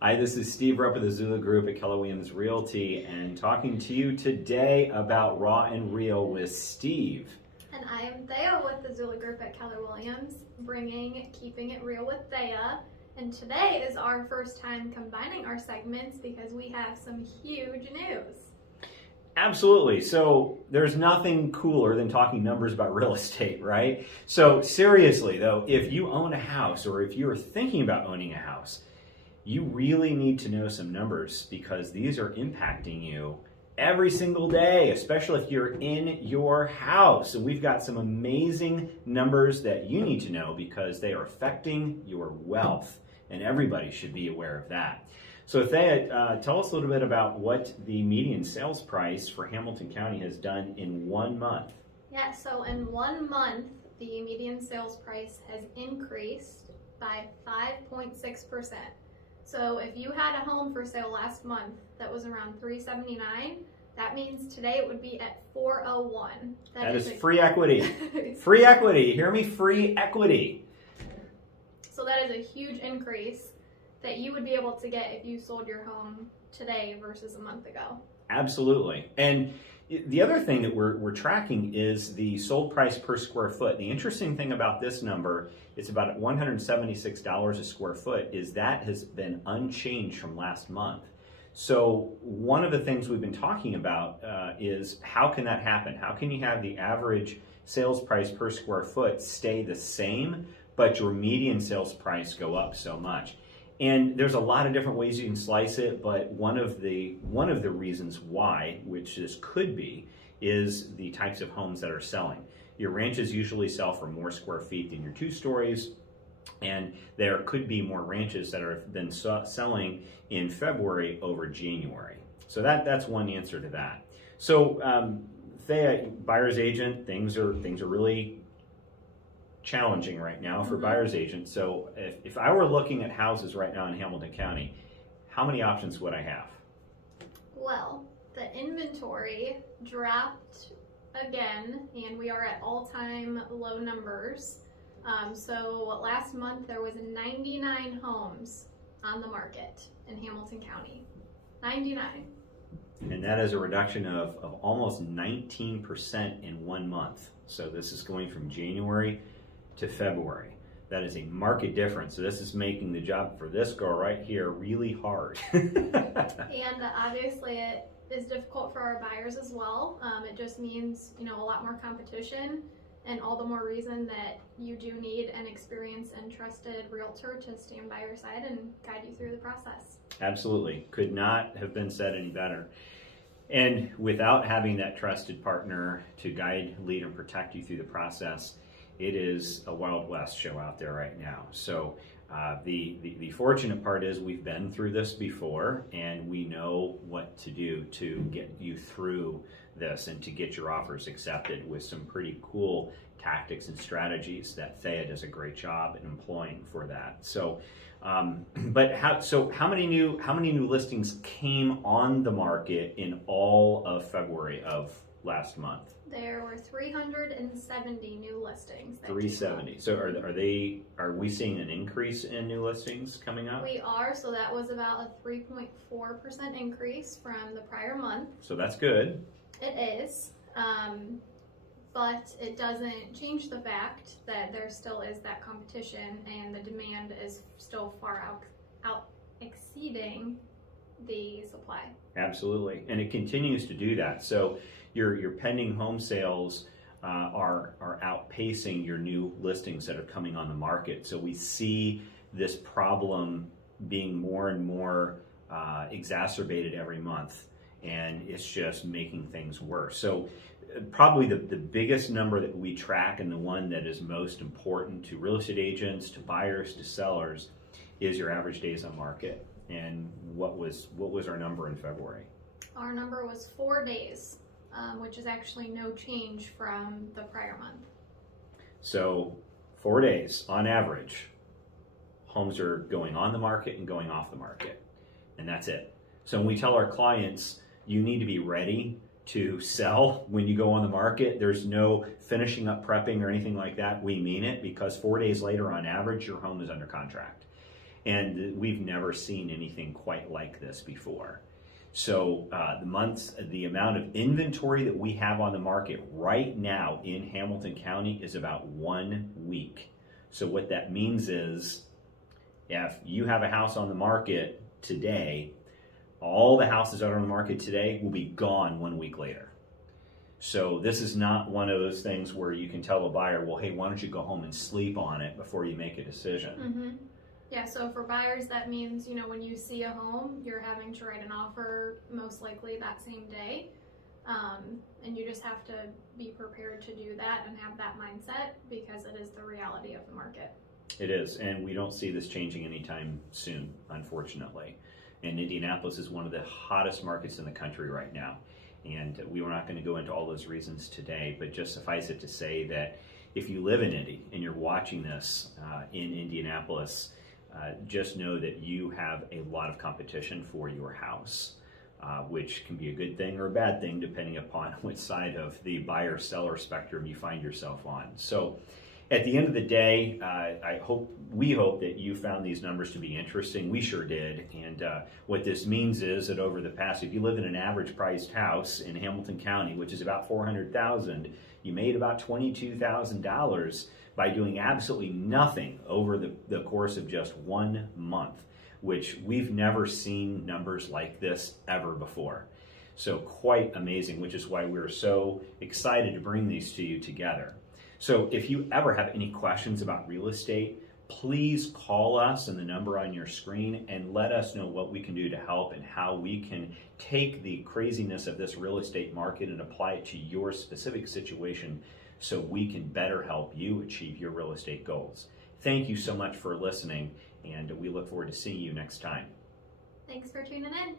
Hi, this is Steve, rep of the Zula Group at Keller Williams Realty, and talking to you today about Raw and Real with Steve. And I am Thea with the Zula Group at Keller Williams, bringing Keeping It Real with Thea. And today is our first time combining our segments because we have some huge news. Absolutely. So there's nothing cooler than talking numbers about real estate, right? So seriously though, if you own a house or if you're thinking about owning a house, you really need to know some numbers because these are impacting you every single day, especially if you're in your house. And we've got some amazing numbers that you need to know because they are affecting your wealth, and everybody should be aware of that. So Thea, tell us a little bit about what the median sales price for Hamilton County has done in 1 month. Yeah, so in 1 month, the median sales price has increased by 5.6%. So if you had a home for sale last month that was around $379, that means today it would be at $401. That is free equity. Free equity. You hear me? Free equity. So that is a huge increase that you would be able to get if you sold your home today versus a month ago. Absolutely. And the other thing that we're tracking is the sold price per square foot. The interesting thing about this number, it's about $176 a square foot, is that has been unchanged from last month. So one of the things we've been talking about is how can that happen? How can you have the average sales price per square foot stay the same, but your median sales price go up so much? And there's a lot of different ways you can slice it, but one of the reasons why, which this could be, is the types of homes that are selling. Your ranches usually sell for more square feet than your 2 stories, and there could be more ranches that are been selling in February over January. So that's one answer to that. So Thea, buyer's agent, things are really challenging right now for buyer's agents. So if I were looking at houses right now in Hamilton County, how many options would I have? Well, the inventory dropped again, and we are at all-time low numbers. So last month there was 99 homes on the market in Hamilton County. 99. And that is a reduction of almost 19% in 1 month. So this is going from January to February. That is a market difference. So this is making the job for this girl right here really hard. And obviously it is difficult for our buyers as well. It just means, a lot more competition, and all the more reason that you do need an experienced and trusted realtor to stand by your side and guide you through the process. Absolutely. Could not have been said any better. And without having that trusted partner to guide, lead, and protect you through the process, it is a Wild West show out there right now. So the fortunate part is we've been through this before, and we know what to do to get you through this and to get your offers accepted with some pretty cool tactics and strategies that Thea does a great job in employing for that. So, how many new listings came on the market in all of February of last month? There were 370 new listings. 370. So are we seeing an increase in new listings coming up? We are, so that was about a 3.4% increase from the prior month. So that's good. It is, but it doesn't change the fact that there still is that competition and the demand is still far out exceeding the supply. Absolutely, and it continues to do that. So your pending home sales are outpacing your new listings that are coming on the market. So we see this problem being more and more exacerbated every month, and it's just making things worse. So probably the biggest number that we track, and the one that is most important to real estate agents, to buyers, to sellers, is your average days on market. And what was our number in February? Our number was 4 days, which is actually no change from the prior month. So 4 days on average, homes are going on the market and going off the market, and that's it. So when we tell our clients, you need to be ready to sell when you go on the market, there's no finishing up prepping or anything like that. We mean it, because 4 days later on average, your home is under contract. And we've never seen anything quite like this before. So the amount of inventory that we have on the market right now in Hamilton County is about 1 week. So what that means is if you have a house on the market today, all the houses that are on the market today will be gone 1 week later. So this is not one of those things where you can tell a buyer, well, hey, why don't you go home and sleep on it before you make a decision? Mm-hmm. Yeah, so for buyers, that means, when you see a home, you're having to write an offer most likely that same day. And you just have to be prepared to do that and have that mindset because it is the reality of the market. It is, and we don't see this changing anytime soon, unfortunately. And Indianapolis is one of the hottest markets in the country right now. And we were not going to go into all those reasons today, but just suffice it to say that if you live in Indy and you're watching this in Indianapolis, just know that you have a lot of competition for your house, which can be a good thing or a bad thing depending upon which side of the buyer-seller spectrum you find yourself on. So at the end of the day, we hope that you found these numbers to be interesting. We sure did. And what this means is that over the past, if you live in an average priced house in Hamilton County, which is about $400,000, you made about $22,000 by doing absolutely nothing over the course of just 1 month, which we've never seen numbers like this ever before. So quite amazing, which is why we're so excited to bring these to you together. So if you ever have any questions about real estate, please call us and the number on your screen and let us know what we can do to help and how we can take the craziness of this real estate market and apply it to your specific situation so we can better help you achieve your real estate goals. Thank you so much for listening, and we look forward to seeing you next time. Thanks for tuning in.